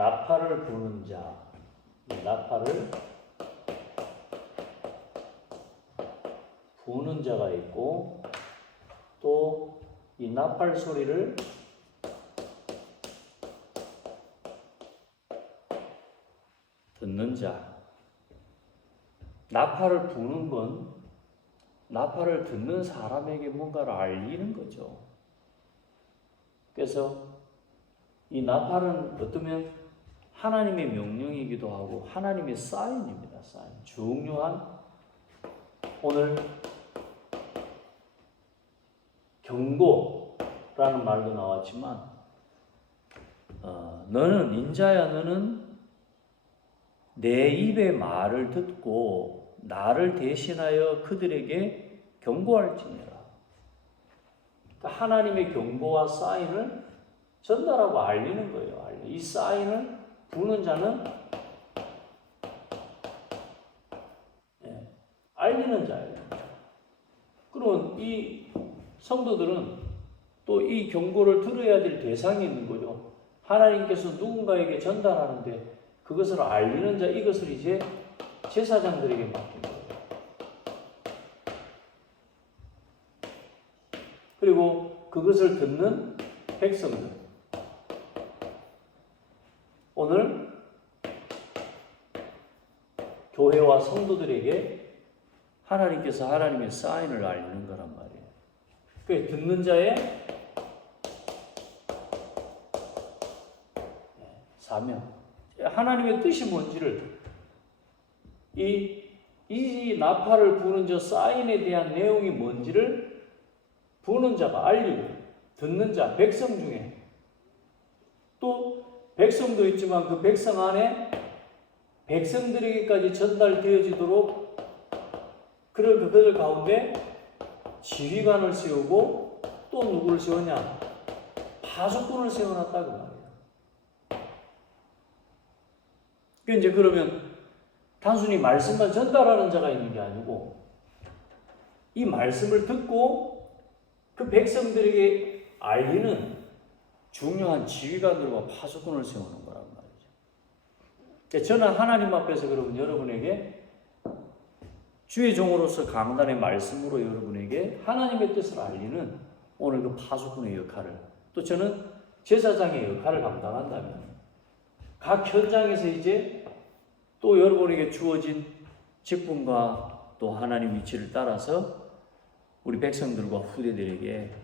나팔을 부는 자, 나팔을 부는 자가 있고, 또 이 나팔 소리를 듣는 자. 나팔을 부는 건 나팔을 듣는 사람에게 뭔가를 알리는 거죠. 그래서 이 나팔은 어쩌면 하나님의 명령이기도 하고 하나님의 사인입니다. 사인. 중요한, 오늘 경고라는 말도 나왔지만 너는 인자야, 너는 내 입의 말을 듣고 나를 대신하여 그들에게 경고할지니라. 그러니까 하나님의 경고와 사인을 전달하고 알리는 거예요. 이 사인을 부는 자는 알리는 자예요. 그러면 이 성도들은 또 이 경고를 들어야 될 대상이 있는 거죠. 하나님께서 누군가에게 전달하는데 그것을 알리는 자, 이것을 이제 제사장들에게 맡긴 거예요. 그리고 그것을 듣는 백성들. 오늘 교회와 성도들에게 하나님께서 하나님의 사인을 알리는 거란 말이에요. 그 듣는 자의 사명. 하나님의 뜻이 뭔지를, 이 나팔을 부는 저 사인에 대한 내용이 뭔지를 부는 자가 알리고, 듣는 자, 백성 중에, 또 백성도 있지만 그 백성 안에 백성들에게까지 전달되어지도록 그들 가운데 지휘관을 세우고, 또 누구를 세우냐? 파수꾼을 세워놨다고 말이에요. 이제 그러면 단순히 말씀만 전달하는 자가 있는 게 아니고, 이 말씀을 듣고 그 백성들에게 알리는 중요한 지휘관들과 파수꾼을 세우는 거란 말이죠. 저는 하나님 앞에서 그러면 여러분에게 주의 종으로서 강단의 말씀으로 여러분에게 하나님의 뜻을 알리는 오늘 그 파수꾼의 역할을, 또 저는 제사장의 역할을 감당한다면 각 현장에서 이제 또 여러분에게 주어진 직분과 또 하나님 위치를 따라서 우리 백성들과 후대들에게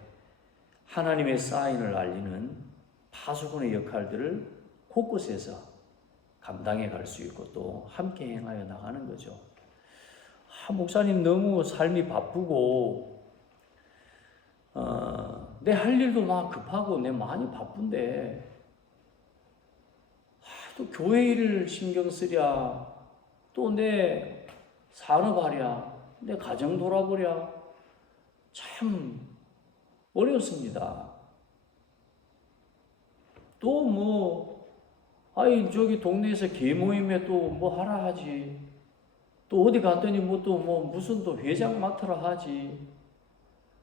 하나님의 사인을 알리는 파수꾼의 역할들을 곳곳에서 감당해 갈 수 있고 또 함께 행하여 나가는 거죠. 목사님 너무 삶이 바쁘고 내 할 일도 막 급하고 내 많이 바쁜데 또 교회 일을 신경 쓰랴, 또 내 산업하랴, 내 가정 돌아보랴, 참 어렵습니다. 또 저기 동네에서 계모임에 또 뭐 하라 하지, 또 어디 갔더니 무슨 또 회장 맡으라 하지,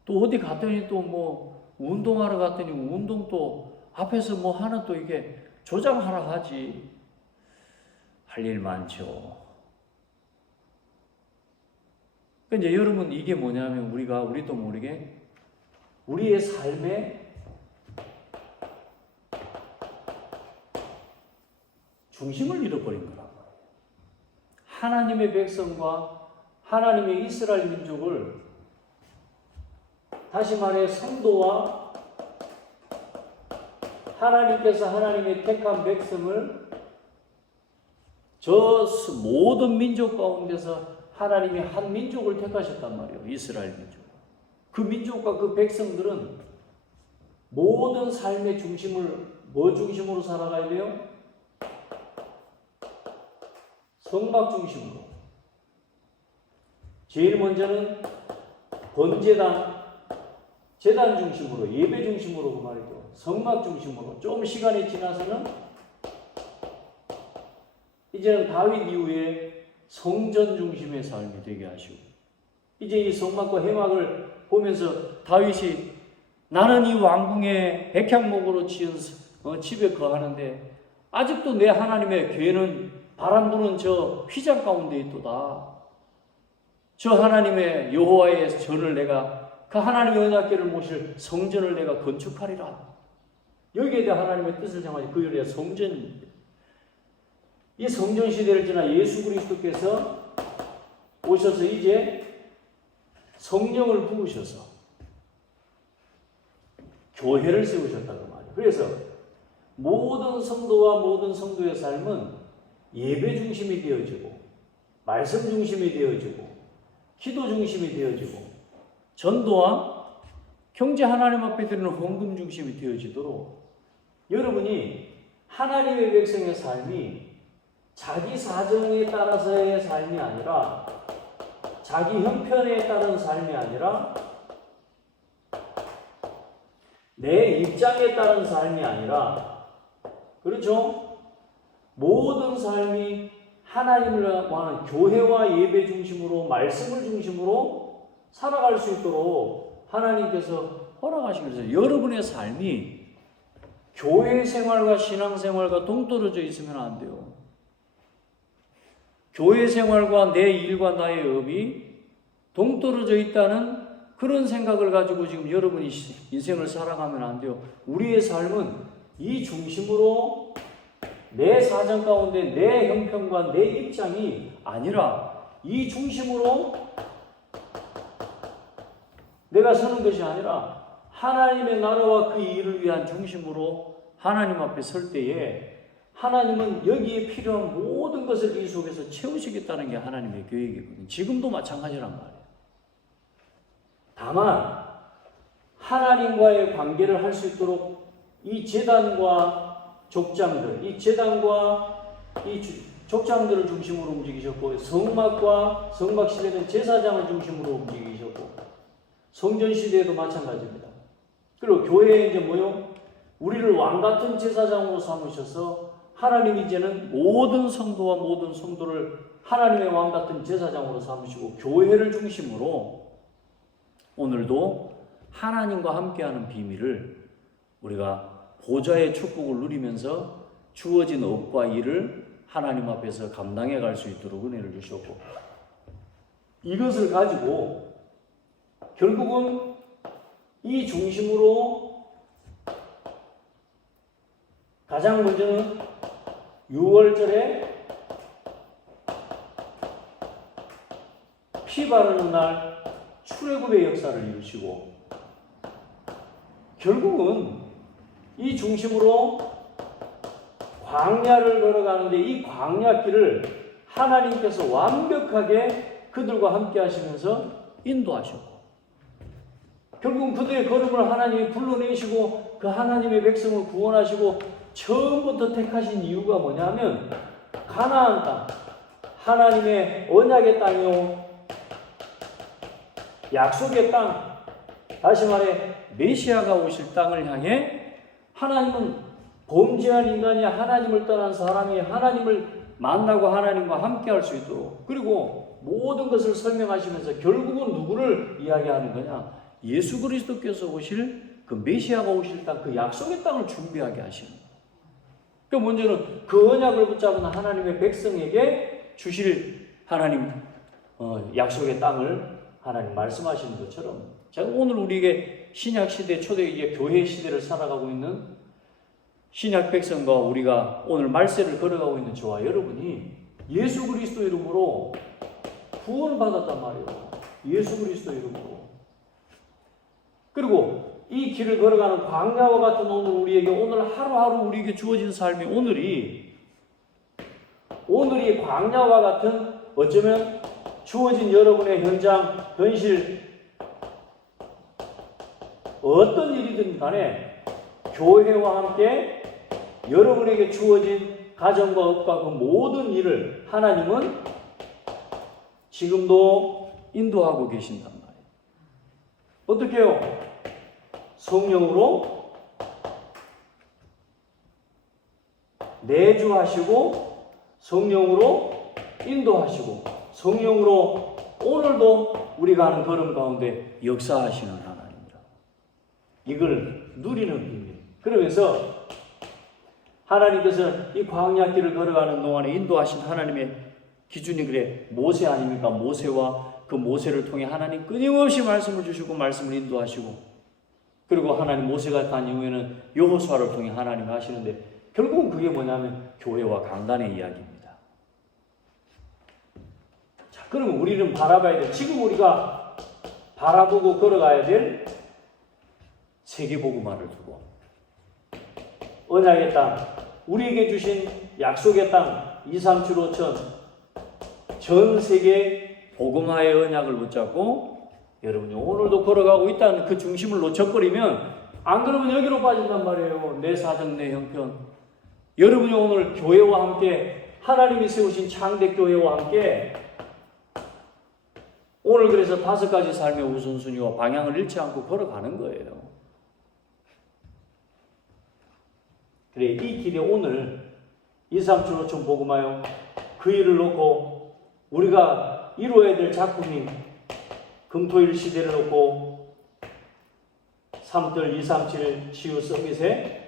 또 어디 갔더니 또 운동하러 갔더니 운동 또 앞에서 하나 또 이게 조장하라 하지. 할 일 많죠. 이제 여러분, 이게 뭐냐면 우리도 모르게 우리의 삶의 중심을 잃어버린 거란 말이에요. 하나님의 백성과 하나님의 이스라엘 민족을, 다시 말해 성도와 하나님께서 하나님의 택한 백성을 저 모든 민족 가운데서 하나님이 한 민족을 택하셨단 말이에요. 이스라엘 민족. 그 민족과 그 백성들은 모든 삶의 중심을 중심으로 살아가야 돼요? 성막 중심으로. 제일 먼저는 제단 중심으로, 예배 중심으로 그 말이죠. 성막 중심으로. 좀 시간이 지나서는 이제는 다윗 이후에 성전 중심의 삶이 되게 하시고, 이제 이 성막과 회막을 보면서 다윗이 나는 이 왕궁의 백향목으로 지은 집에 거하는데 아직도 내 하나님의 교회는 바람 부는 저 휘장 가운데 있도다. 저 하나님의 여호와의 전을 내가 그 하나님의 언약궤를 모실 성전을 내가 건축하리라. 여기에 대해 하나님의 뜻을 정하지 그 요리가 성전입니다. 이 성전 시대를 지나 예수 그리스도께서 오셔서 이제 성령을 부으셔서 교회를 세우셨다고 말이에요. 그래서 모든 성도와 모든 성도의 삶은 예배 중심이 되어지고 말씀 중심이 되어지고 기도 중심이 되어지고 전도와 경제 하나님 앞에 드리는 헌금 중심이 되어지도록 여러분이 하나님의 백성의 삶이 자기 사정에 따라서의 삶이 아니라 자기 형편에 따른 삶이 아니라 내 입장에 따른 삶이 아니라 그렇죠? 모든 삶이 하나님을 구하는 교회와 예배 중심으로 말씀을 중심으로 살아갈 수 있도록 하나님께서 허락하시기 위해서 여러분의 삶이 교회 생활과 신앙 생활과 동떨어져 있으면 안 돼요. 교회 생활과 내 일과 나의 업이 동떨어져 있다는 그런 생각을 가지고 지금 여러분이 인생을 살아가면 안 돼요. 우리의 삶은 이 중심으로 내 사정 가운데 내 형편과 내 입장이 아니라 이 중심으로 내가 서는 것이 아니라 하나님의 나라와 그 일을 위한 중심으로 하나님 앞에 설 때에 하나님은 여기에 필요한 모든 것을 이 속에서 채우시겠다는 게 하나님의 계획이거든요. 지금도 마찬가지란 말이에요. 다만 하나님과의 관계를 할 수 있도록 이 제단과 족장들, 이 제단과 이 족장들을 중심으로 움직이셨고 성막과 성막 시대는 제사장을 중심으로 움직이셨고 성전 시대에도 마찬가지입니다. 그리고 교회에 이제 뭐요? 우리를 왕 같은 제사장으로 삼으셔서 하나님 이제는 모든 성도와 모든 성도를 하나님의 왕 같은 제사장으로 삼으시고 교회를 중심으로 오늘도 하나님과 함께하는 비밀을 우리가 보좌의 축복을 누리면서 주어진 업과 일을 하나님 앞에서 감당해 갈 수 있도록 은혜를 주셨고 이것을 가지고 결국은 이 중심으로 가장 먼저는 6월절에 피 바르는 날 출애굽의 역사를 이루시고 결국은 이 중심으로 광야를 걸어가는데 이 광야길을 하나님께서 완벽하게 그들과 함께 하시면서 인도하셨고 결국은 그들의 걸음을 하나님이 불러내시고 그 하나님의 백성을 구원하시고 처음부터 택하신 이유가 뭐냐면 가나안 땅, 하나님의 언약의 땅이요 약속의 땅, 다시 말해 메시아가 오실 땅을 향해 하나님은 범죄한 인간이 하나님을 떠난 사람이 하나님을 만나고 하나님과 함께 할 수 있도록 그리고 모든 것을 설명하시면서 결국은 누구를 이야기하는 거냐? 예수 그리스도께서 오실 그 메시아가 오실 땅, 그 약속의 땅을 준비하게 하시는 거예요. 그 먼저는 그 언약을 붙잡은 하나님의 백성에게 주실 하나님 약속의 땅을 하나님 말씀하시는 것처럼 제가 오늘 우리에게 신약 시대 초대 이제 교회 시대를 살아가고 있는 신약 백성과 우리가 오늘 말세를 걸어가고 있는 저와 여러분이 예수 그리스도 이름으로 구원을 받았단 말이에요. 예수 그리스도 이름으로. 그리고 이 길을 걸어가는 광야와 같은 오늘 우리에게 오늘 하루하루 우리에게 주어진 삶이 오늘이 광야와 같은 어쩌면 주어진 여러분의 현실 어떤 일이든 간에 교회와 함께 여러분에게 주어진 가정과 업과 그 모든 일을 하나님은 지금도 인도하고 계신단 말이에요. 어떻게 해요? 성령으로 내주하시고 성령으로 인도하시고 성령으로 오늘도 우리가 하는 걸음 가운데 역사하시는 하나님이라. 이걸 누리는 비밀. 그러면서 하나님께서는 이 광야길을 걸어가는 동안에 인도하신 하나님의 기준이 그래 모세 아닙니까? 모세와 그 모세를 통해 하나님 끊임없이 말씀을 주시고 말씀을 인도하시고, 그리고 하나님 모세가 간 이후에는 여호수아를 통해 하나님 하시는데, 결국은 그게 뭐냐면 교회와 강단의 이야기입니다. 자, 그러면 우리는 바라봐야 돼. 지금 우리가 바라보고 걸어가야 될 세계복음화를 두고 언약의 땅, 우리에게 주신 약속의 땅 2, 3, 7, 5천 전 세계 복음화의 언약을 붙잡고 여러분이 오늘도 걸어가고 있다는 그 중심을 놓쳐버리면, 안 그러면 여기로 빠진단 말이에요. 내 사정 내 형편. 여러분이 오늘 교회와 함께 하나님이 세우신 창대교회와 함께 오늘 그래서 5가지 삶의 우선순위와 방향을 잃지 않고 걸어가는 거예요. 그래, 이 길에 오늘 2, 3, 7, 5천 복음화요, 그 일을 놓고 우리가 이루어야 될 작품인 금토일 시대를 놓고 3들 2, 3, 7 치유 서밋에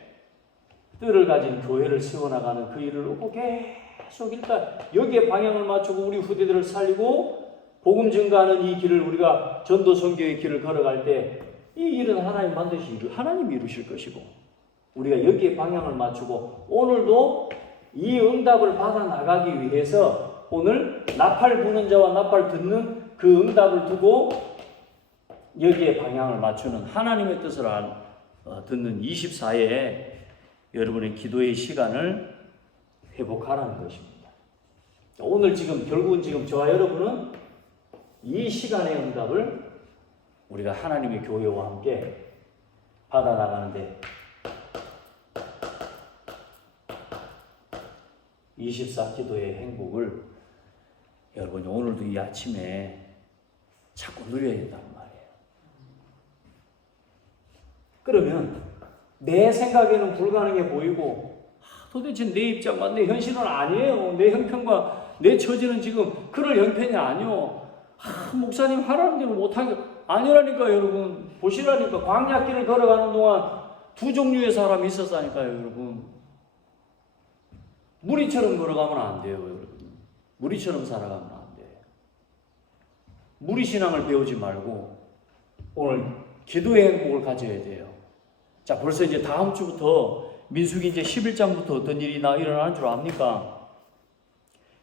뜰을 가진 교회를 세워나가는 그 일을 놓고 계속 일단 여기에 방향을 맞추고 우리 후대들을 살리고 복음 증가하는 이 길을, 우리가 전도 선교의 길을 걸어갈 때 이 일은 하나님 반드시 하나님이 이루실 것이고, 우리가 여기에 방향을 맞추고 오늘도 이 응답을 받아 나가기 위해서 오늘 나팔 부는 자와 나팔 듣는 그 응답을 두고 여기에 방향을 맞추는 하나님의 뜻을 듣는 24에 여러분의 기도의 시간을 회복하라는 것입니다. 오늘 지금 결국은 지금 저와 여러분은 이 시간의 응답을 우리가 하나님의 교회와 함께 받아 나가는데 24기도의 행복을 여러분이 오늘도 이 아침에 자꾸 누려야 된다는 말이에요. 그러면 내 생각에는 불가능해 보이고 도대체 내 입장과 내 현실은 아니에요. 내 형편과 내 처지는 지금 그럴 형편이 아니요. 목사님 하라는 대로 못하게 아니라니까. 여러분 보시라니까. 광야길을 걸어가는 동안 두 종류의 사람이 있었다니까요. 여러분 무리처럼 걸어가면 안 돼요. 여러분 무리처럼 살아가면 안 돼요. 무리신앙을 배우지 말고 오늘 기도의 행복을 가져야 돼요. 자, 벌써 이제 다음 주부터 민수기 이제 11장부터 어떤 일이 일어나는 줄 압니까?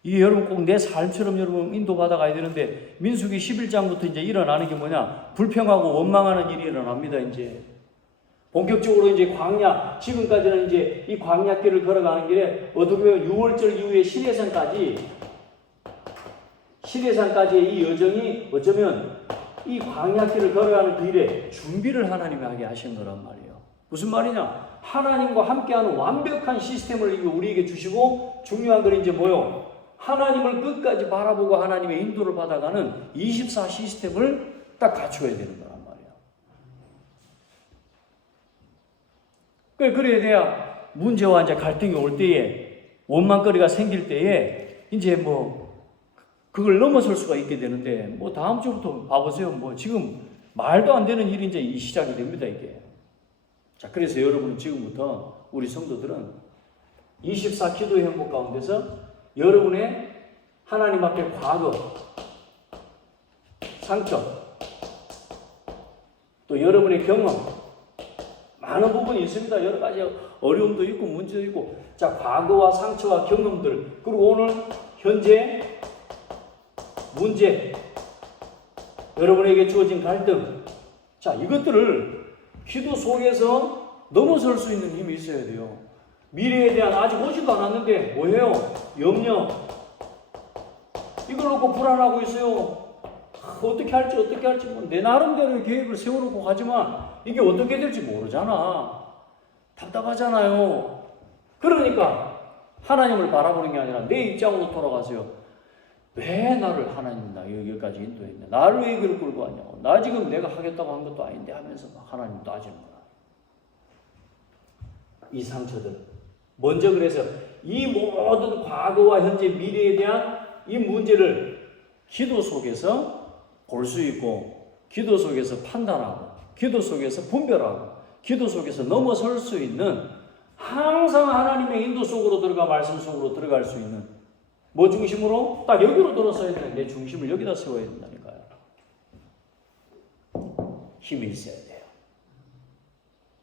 이게 여러분 꼭 내 삶처럼 여러분 인도받아 가야 되는데, 민수기 11장부터 이제 일어나는 게 뭐냐? 불평하고 원망하는 일이 일어납니다. 이제 본격적으로 이제 광야, 지금까지는 이제 이 광야길을 걸어가는 길에 어떻게 보면 6월절 이후에 시내산까지의 이 여정이 어쩌면 이 광야길을 걸어가는 그 일에 준비를 하나님이 하게 하신 거란 말이에요. 무슨 말이냐? 하나님과 함께하는 완벽한 시스템을 우리에게 주시고, 중요한 건 이제 뭐요? 하나님을 끝까지 바라보고 하나님의 인도를 받아가는 24 시스템을 딱 갖춰야 되는 거란 말이에요. 그래야 돼야 문제와 이제 갈등이 올 때에, 원망거리가 생길 때에 이제 그걸 넘어설 수가 있게 되는데, 다음 주부터 봐보세요. 지금 말도 안 되는 일이 이제 시작이 됩니다, 이게. 자, 그래서 여러분은 지금부터 우리 성도들은 24 기도의 행복 가운데서 여러분의 하나님 앞에 과거, 상처, 또 여러분의 경험, 많은 부분이 있습니다. 여러 가지 어려움도 있고 문제도 있고. 자, 과거와 상처와 경험들, 그리고 오늘 현재 문제, 여러분에게 주어진 갈등, 자, 이것들을 기도 속에서 넘어설 수 있는 힘이 있어야 돼요. 미래에 대한, 아직 오지도 않았는데 뭐해요? 염려, 이걸 놓고 불안하고 있어요. 어떻게 할지 내 나름대로의 계획을 세워놓고 가지만 이게 어떻게 될지 모르잖아. 답답하잖아요. 그러니까 하나님을 바라보는 게 아니라 내 입장으로 돌아가세요. 왜 나를 하나님 나 여기까지 인도했냐? 나를 왜 여기로 끌고 왔냐고. 나 지금 내가 하겠다고 한 것도 아닌데 하면서 막 하나님 따지는 거야. 이 상처들. 먼저 그래서 이 모든 과거와 현재 미래에 대한 이 문제를 기도 속에서 볼 수 있고, 기도 속에서 판단하고, 기도 속에서 분별하고, 기도 속에서 넘어설 수 있는 항상 하나님의 인도 속으로 들어가 말씀 속으로 들어갈 수 있는 뭐 중심으로? 딱 여기로 들어서야 되는 내 중심을 여기다 세워야 된다니까요. 힘이 있어야 돼요.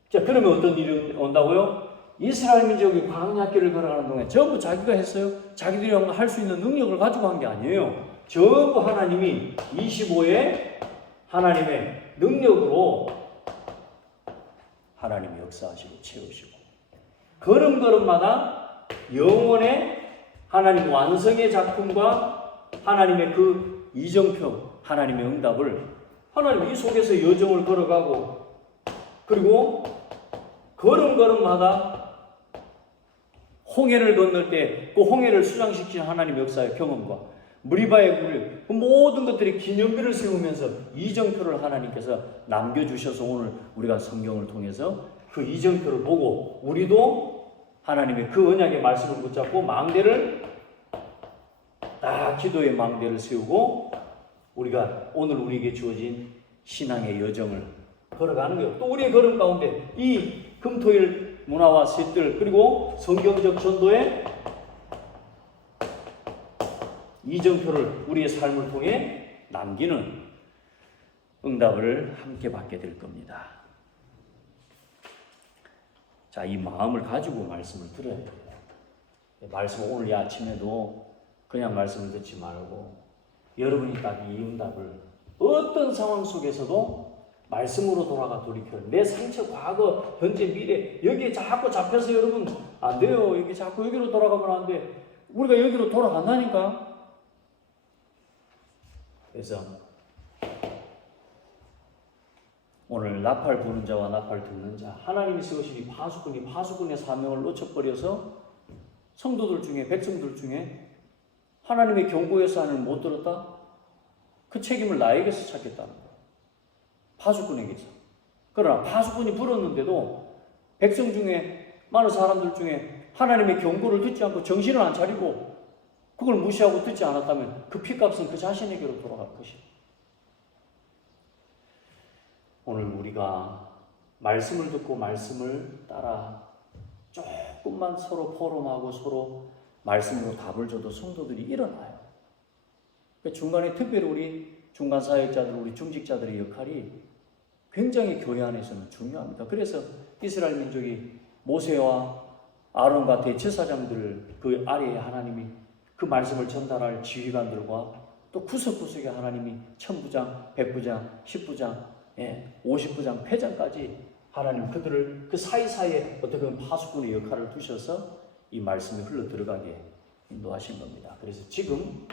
자, 그러면 어떤 일이 온다고요? 이스라엘 민족이 광야길을 걸어가는 동안에 전부 자기가 했어요? 자기들이 할 수 있는 능력을 가지고 한 게 아니에요. 전부 하나님이 25의 하나님의 능력으로 하나님이 역사하시고 채우시고 걸음걸음마다 영원의 하나님 완성의 작품과 하나님의 그 이정표, 하나님의 응답을 하나님 이 속에서 여정을 걸어가고 그리고 걸음걸음마다 홍해를 건널 때 그 홍해를 수장시킨 하나님의 역사의 경험과 무리바의 물을 그 모든 것들이 기념비를 세우면서 이정표를 하나님께서 남겨주셔서 오늘 우리가 성경을 통해서 그 이정표를 보고 우리도 하나님의 그 언약의 말씀을 붙잡고 망대를 딱 기도의 망대를 세우고 우리가 오늘 우리에게 주어진 신앙의 여정을 걸어가는 거예요. 또 우리의 걸음 가운데 이 금토일 문화와 셋들 그리고 성경적 전도의 이정표를 우리의 삶을 통해 남기는 응답을 함께 받게 될 겁니다. 자, 이 마음을 가지고 말씀을 들어야 돼요. 말씀 오늘 이 아침에도 그냥 말씀을 듣지 말고 여러분이 딱 이 응답을 어떤 상황 속에서도 말씀으로 돌아가 돌이켜요. 내 상처, 과거, 현재, 미래 여기에 자꾸 잡혀서 여러분 안 돼요. 여기 자꾸 여기로 돌아가면 안 돼. 우리가 여기로 돌아간다니까. 그래서 오늘 나팔 부는 자와 나팔 듣는 자 하나님이 세우신 이 파수꾼의 사명을 놓쳐버려서 성도들 중에 백성들 중에 하나님의 경고의 사안을 못 들었다? 그 책임을 나에게서 찾겠다는 거예요. 파수꾼에게서. 그러나 파수꾼이 불었는데도 백성 중에 많은 사람들 중에 하나님의 경고를 듣지 않고 정신을 안 차리고 그걸 무시하고 듣지 않았다면 그 피값은 그 자신에게로 돌아갈 것이에요. 오늘 우리가 말씀을 듣고 말씀을 따라 조금만 서로 포럼하고 서로 말씀으로 답을 줘도 성도들이 일어나요. 중간에 특별히 우리 중간 사역자들, 우리 중직자들의 역할이 굉장히 교회 안에서는 중요합니다. 그래서 이스라엘 민족이 모세와 아론과 대제사장들 그 아래에 하나님이 그 말씀을 전달할 지휘관들과 또 구석구석에 하나님이 천부장, 백부장, 십부장, 50부장, 회장까지 하나님 그들을 그 사이사이에 어떻게 보면 파수꾼의 역할을 두셔서 이 말씀이 흘러 들어가게 인도하신 겁니다. 그래서 지금은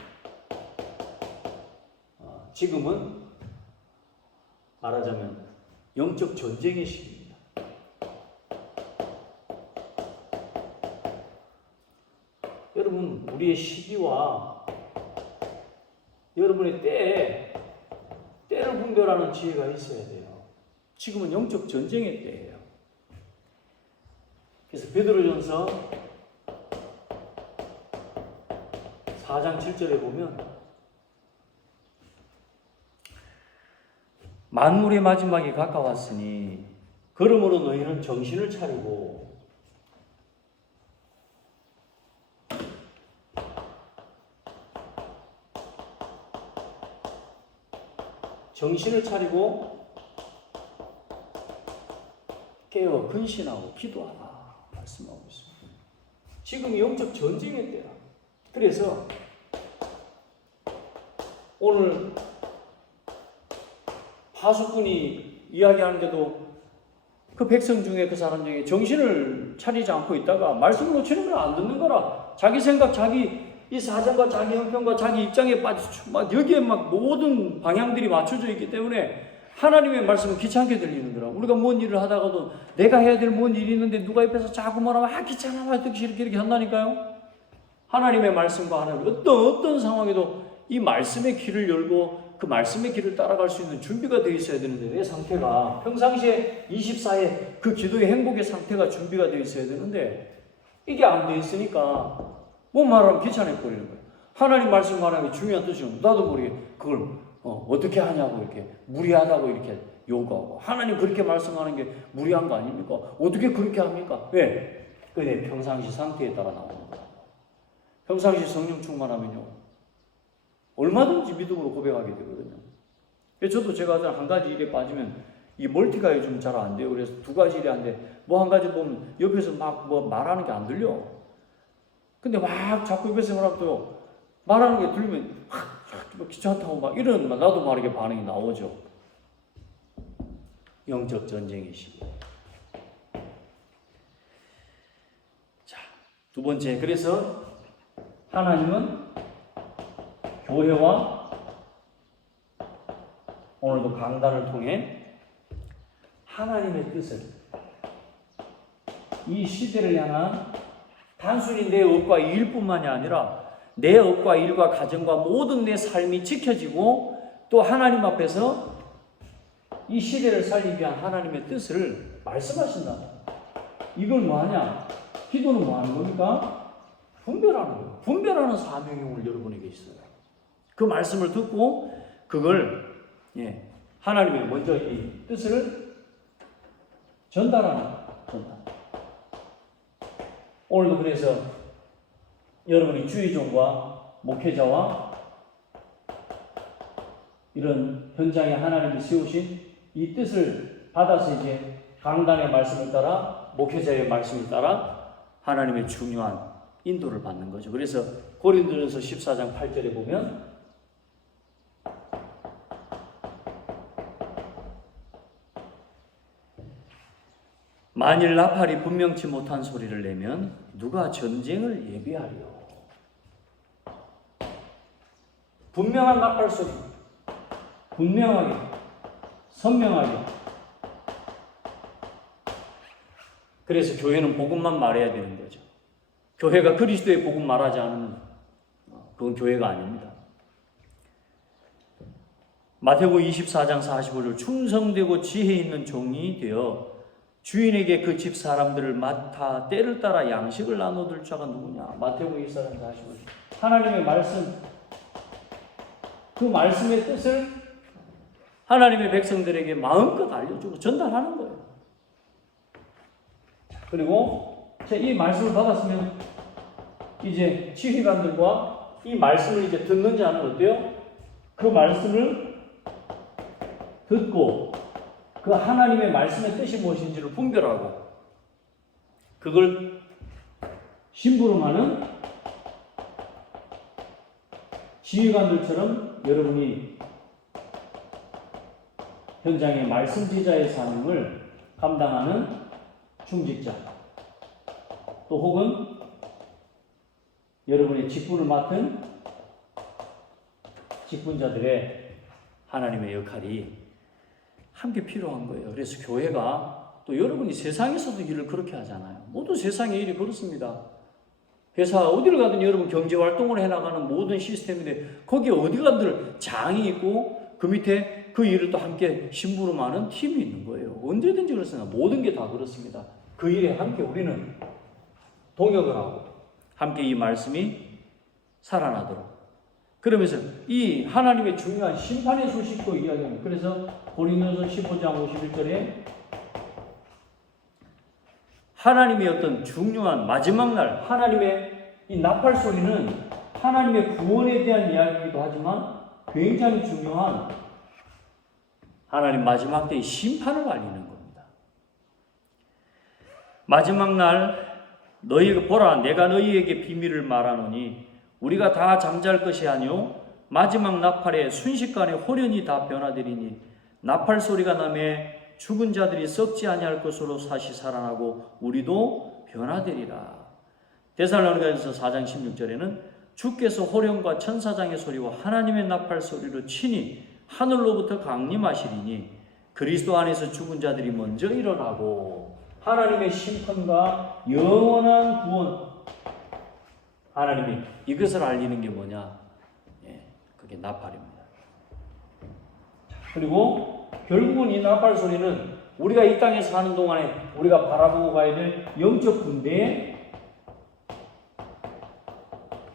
말하자면 영적 전쟁의 시기입니다. 여러분 우리의 시기와 여러분의 때를 분별하는 지혜가 있어야 돼요. 지금은 영적 전쟁의 때예요. 그래서 베드로전서 4장 7절에 보면 만물의 마지막이 가까웠으니 그러므로 너희는 정신을 차리고 깨어 근신하고 기도하라 말씀하고 있습니다. 지금 영적 전쟁의 때야. 그래서 오늘 파수꾼이 이야기하는데도 그 백성 중에 그 사람 중에 정신을 차리지 않고 있다가 말씀을 놓치는 걸 안 듣는 거라. 자기 생각, 자기 이 사정과 자기 형편과 자기 입장에 막 여기에 막 모든 방향들이 맞춰져 있기 때문에 하나님의 말씀은 귀찮게 들리는 거라. 우리가 뭔 일을 하다가도 내가 해야 될 뭔 일이 있는데 누가 옆에서 자꾸 말하면 귀찮아 이렇게 한다니까요. 하나님의 말씀과 하나님 어떤 상황에도 이 말씀의 길을 열고 그 말씀의 길을 따라갈 수 있는 준비가 되어 있어야 되는데 내 상태가 평상시에 24의 그 기도의 행복의 상태가 준비가 되어 있어야 되는데 이게 안 되어 있으니까 뭐 말하면 귀찮아 버리는 거예요. 하나님 말씀 말하는 게 중요한 뜻이면 나도 모르게 그걸 어떻게 하냐고 이렇게 무리하다고 이렇게 요구하고 하나님 그렇게 말씀하는 게 무리한 거 아닙니까? 어떻게 그렇게 합니까? 왜? 은혜 평상시 상태에 따라 나오는 거예요. 평상시 성령 충만하면요, 얼마든지 믿음으로 고백하게 되거든요. 저도 제가 한 가지 일에 빠지면 이 멀티가 요즘 잘 안 돼요. 그래서 두 가지 일이 안 돼. 뭐 한 가지 보면 옆에서 막 뭐 말하는 게 안 들려. 근데 막 자꾸 옆에서 말하면 또 말하는 게 들리면 귀찮다고 막 이런 나도 모르게 반응이 나오죠. 영적 전쟁이시고. 자, 두 번째, 그래서 하나님은 교회와 오늘도 강단을 통해 하나님의 뜻을 이 시대를 향한 단순히 내 업과 일뿐만이 아니라 내 업과 일과 가정과 모든 내 삶이 지켜지고 또 하나님 앞에서 이 시대를 살리기 위한 하나님의 뜻을 말씀하신다. 이걸 뭐하냐? 기도는 뭐하는 겁니까? 분별하는 거예요. 분별하는 사명이 오늘 여러분에게 있어요. 그 말씀을 듣고 그걸 하나님의 먼저 이 뜻을 전달. 오늘도 그래서 여러분이 주의종과 목회자와 이런 현장에 하나님이 세우신 이 뜻을 받아서 이제 강단의 말씀을 따라 목회자의 말씀을 따라 하나님의 중요한 인도를 받는 거죠. 그래서 고린도전서 14장 8절에 보면 만일 나팔이 분명치 못한 소리를 내면 누가 전쟁을 예비하리요. 분명한 나팔 소리, 분명하게, 선명하게. 그래서 교회는 복음만 말해야 되는 거죠. 교회가 그리스도의 복음 말하지 않으면 그건 교회가 아닙니다. 마태복음 24장 45절 충성되고 지혜 있는 종이 되어 주인에게 그 집 사람들을 맡아 때를 따라 양식을 나눠줄 자가 누구냐. 마태복음 24장 45절. 하나님의 말씀, 그 말씀의 뜻을 하나님의 백성들에게 마음껏 알려주고 전달하는 거예요. 그리고 이 말씀을 받았으면 이제 지휘관들과 이 말씀을 이제 듣는 자는 어때요? 그 말씀을 듣고 그 하나님의 말씀의 뜻이 무엇인지를 분별하고 그걸 심부름하는 지휘관들처럼 여러분이 현장의 말씀 제자의 사명을 감당하는 중직자, 또 혹은 여러분의 직분을 맡은 직분자들의 하나님의 역할이 함께 필요한 거예요. 그래서 교회가 또 여러분이 세상에서도 일을 그렇게 하잖아요. 모든 세상의 일이 그렇습니다. 회사 어디를 가든 여러분 경제활동을 해나가는 모든 시스템인데 거기에 어디 가든 장이 있고 그 밑에 그 일을 또 함께 심부름하는 팀이 있는 거예요. 언제든지 그렇습니다. 모든 게 다 그렇습니다. 그 일에 함께 우리는 동역을 하고 함께 이 말씀이 살아나도록 그러면서 이 하나님의 중요한 심판의 소식도 이야기합니다. 그래서 고린도서 15장 51절에 하나님의 어떤 중요한 마지막 날 하나님의 이 나팔 소리는 하나님의 구원에 대한 이야기이기도 하지만 굉장히 중요한 하나님 마지막 때의 심판을 알리는 겁니다. 마지막 날 너희가 보라 내가 너희에게 비밀을 말하노니 우리가 다 잠잘 것이 아니요 마지막 나팔에 순식간에 홀연히 다 변화되리니 나팔 소리가 나매 죽은 자들이 썩지 아니할 것으로 사시 살아나고 우리도 변화되리라. 데살로니가전서 4장 16절에는 주께서 호령과 천사장의 소리와 하나님의 나팔 소리로 친히 하늘로부터 강림하시리니 그리스도 안에서 죽은 자들이 먼저 일어나고 하나님의 심판과 영원한 구원 하나님이 이것을 알리는 게 뭐냐? 그게 나팔입니다. 그리고 결국은 이 나팔 소리는 우리가 이 땅에 사는 동안에 우리가 바라보고 가야 될 영적 군대의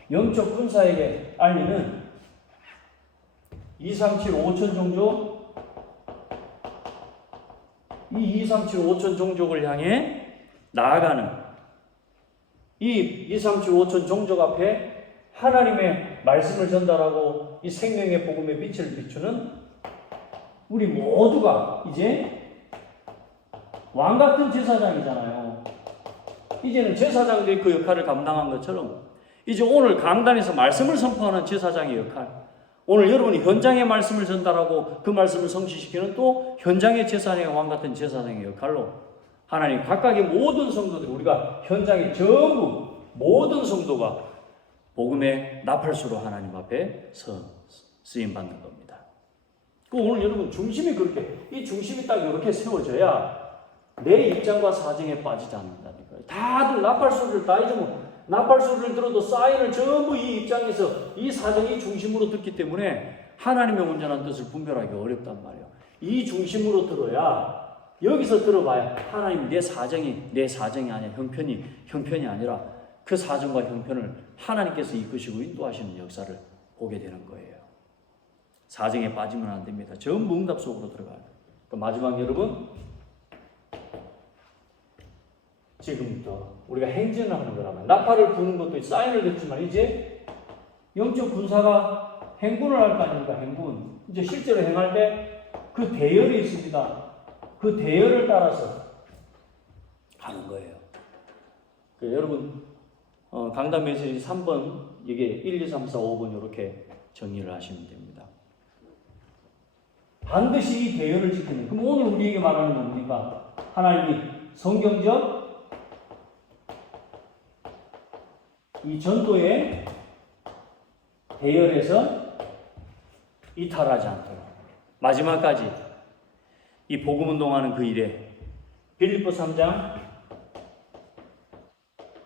영적 군사에게 알리는 237 5천 종족 이 237 5천 종족을 향해 나아가는 이 2, 3, 7, 5천 종족 앞에 하나님의 말씀을 전달하고 이 생명의 복음의 빛을 비추는 우리 모두가 이제 왕 같은 제사장이잖아요. 이제는 제사장들이 그 역할을 감당한 것처럼 이제 오늘 강단에서 말씀을 선포하는 제사장의 역할, 오늘 여러분이 현장의 말씀을 전달하고 그 말씀을 성취시키는 또 현장의 제사장의 왕 같은 제사장의 역할로 하나님 각각의 모든 성도들, 우리가 현장의 전부 모든 성도가 복음의 나팔수로 하나님 앞에 쓰임받는 겁니다. 오늘 여러분 중심이 그렇게, 이 중심이 딱 이렇게 세워져야 내 입장과 사정에 빠지지 않는다니까요. 다들 나팔소리를 다 잊으면 나팔소리를 들어도 사인을 전부 이 입장에서 이 사정이 중심으로 듣기 때문에 하나님의 온전한 뜻을 분별하기 어렵단 말이에요. 이 중심으로 들어야, 여기서 들어봐야 하나님 내 사정이 아니라 형편이 아니라 그 사정과 형편을 하나님께서 이끄시고 인도하시는 역사를 보게 되는 거예요. 사정에 빠지면 안 됩니다. 전부 응답 속으로 들어가요. 마지막 여러분, 지금부터 우리가 행진을 하는 거라면 나팔을 부는 것도 사인을 듣지만 이제 영적 군사가 행군을 할 거 아닙니까? 행군. 이제 실제로 행할 때 그 대열이 있습니다. 그 대열을 따라서 가는 거예요. 여러분 강단 메시지 3번 이게 1, 2, 3, 4, 5번 이렇게 정리를 하시면 됩니다. 반드시 이 대열을 지키는, 그럼 오늘 우리에게 말하는 건 뭡니까? 하나님이 성경적 이 전도의 대열에서 이탈하지 않도록 마지막까지 이 복음 운동하는 그 일에 빌립보 3장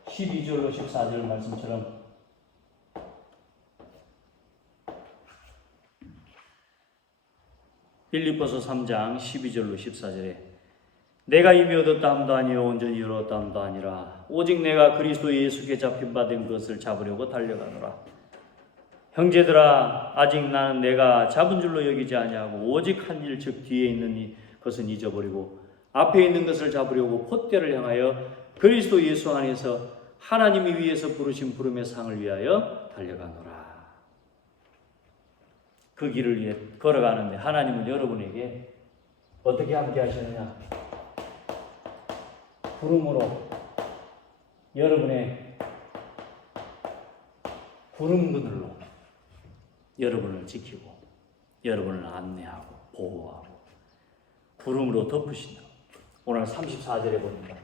12절로 14절 말씀처럼 빌립보서 3장 12절로 14절에 내가 이미 얻었다 함도 아니요 온전히 이루었다 함도 아니라 오직 내가 그리스도 예수께 잡힌 바 된 것을 잡으려고 달려가노라. 형제들아 아직 나는 내가 잡은 줄로 여기지 아니하고 오직 한 일 즉 뒤에 있는 것은 잊어버리고 앞에 있는 것을 잡으려고 콧대를 향하여 그리스도 예수 안에서 하나님이 위에서 부르신 부름의 상을 위하여 달려가노라. 그 길을 위해 걸어가는데 하나님은 여러분에게 어떻게 함께 하시느냐? 부름으로 여러분의 구름 그늘로 여러분을 지키고 여러분을 안내하고 보호하고 구름으로 덮으신다. 오늘 34절에 보니까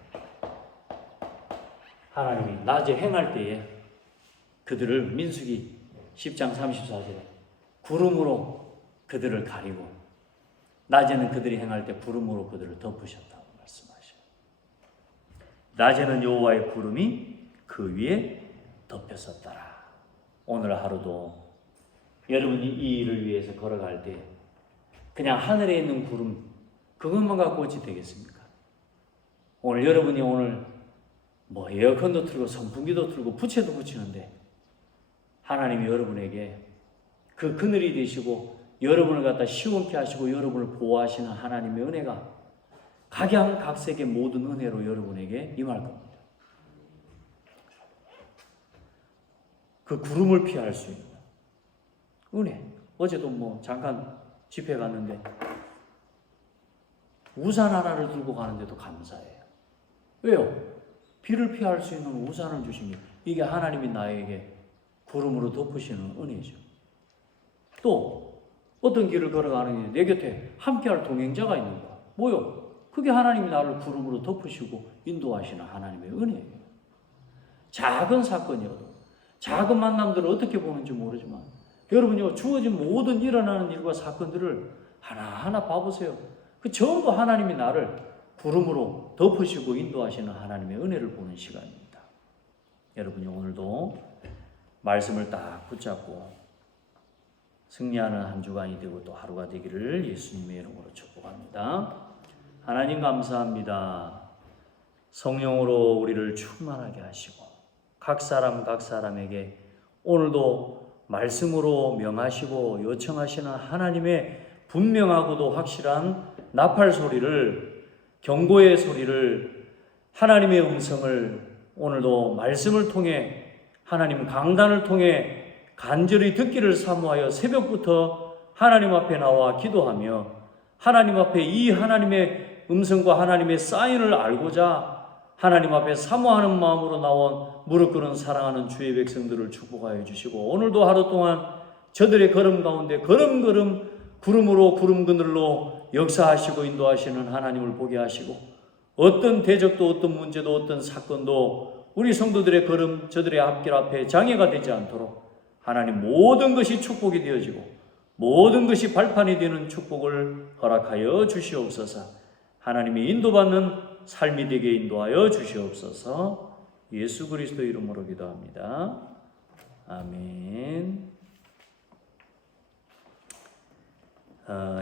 하나님이 낮에 행할 때에 그들을 민수기 10장 34절에 구름으로 그들을 가리고 낮에는 그들이 행할 때 구름으로 그들을 덮으셨다고 말씀하셔요. 낮에는 여호와의 구름이 그 위에 덮였었더라. 오늘 하루도 여러분이 이 일을 위해서 걸어갈 때 그냥 하늘에 있는 구름 그것만 갖고 어찌 되겠습니까? 오늘 여러분이 오늘 에어컨도 틀고 선풍기도 틀고 부채도 붙이는데 하나님이 여러분에게 그 그늘이 되시고 여러분을 갖다 시원케 하시고 여러분을 보호하시는 하나님의 은혜가 각양각색의 모든 은혜로 여러분에게 임할 겁니다. 그 구름을 피할 수 있는 은혜. 어제도 잠깐 집회 갔는데 우산 하나를 들고 가는데도 감사해요. 왜요? 비를 피할 수 있는 우산을 주시니 이게 하나님이 나에게 구름으로 덮으시는 은혜죠. 또 어떤 길을 걸어가는 내 곁에 함께할 동행자가 있는 거야. 뭐요? 그게 하나님이 나를 구름으로 덮으시고 인도하시는 하나님의 은혜예요. 작은 사건이어도 작은 만남들을 어떻게 보는지 모르지만 여러분이 주어진 모든 일어나는 일과 사건들을 하나하나 봐보세요. 그 전부 하나님이 나를 구름으로 덮으시고 인도하시는 하나님의 은혜를 보는 시간입니다. 여러분이 오늘도 말씀을 딱 붙잡고 승리하는 한 주간이 되고 또 하루가 되기를 예수님의 이름으로 축복합니다. 하나님 감사합니다. 성령으로 우리를 충만하게 하시고 각 사람에게 오늘도 말씀으로 명하시고 요청하시는 하나님의 분명하고도 확실한 나팔 소리를, 경고의 소리를, 하나님의 음성을 오늘도 말씀을 통해 하나님 강단을 통해 간절히 듣기를 사모하여 새벽부터 하나님 앞에 나와 기도하며 하나님 앞에 이 하나님의 음성과 하나님의 사인을 알고자 하나님 앞에 사모하는 마음으로 나온 무릎 꿇은 사랑하는 주의 백성들을 축복하여 주시고 오늘도 하루 동안 저들의 걸음 가운데 걸음걸음 구름으로 구름 그늘로 역사하시고 인도하시는 하나님을 보게 하시고 어떤 대적도 어떤 문제도 어떤 사건도 우리 성도들의 걸음 저들의 앞길 앞에 장애가 되지 않도록 하나님 모든 것이 축복이 되어지고 모든 것이 발판이 되는 축복을 허락하여 주시옵소서. 하나님의 인도받는 삶이 되게 인도하여 주시옵소서. 예수 그리스도 이름으로 기도합니다. 아멘.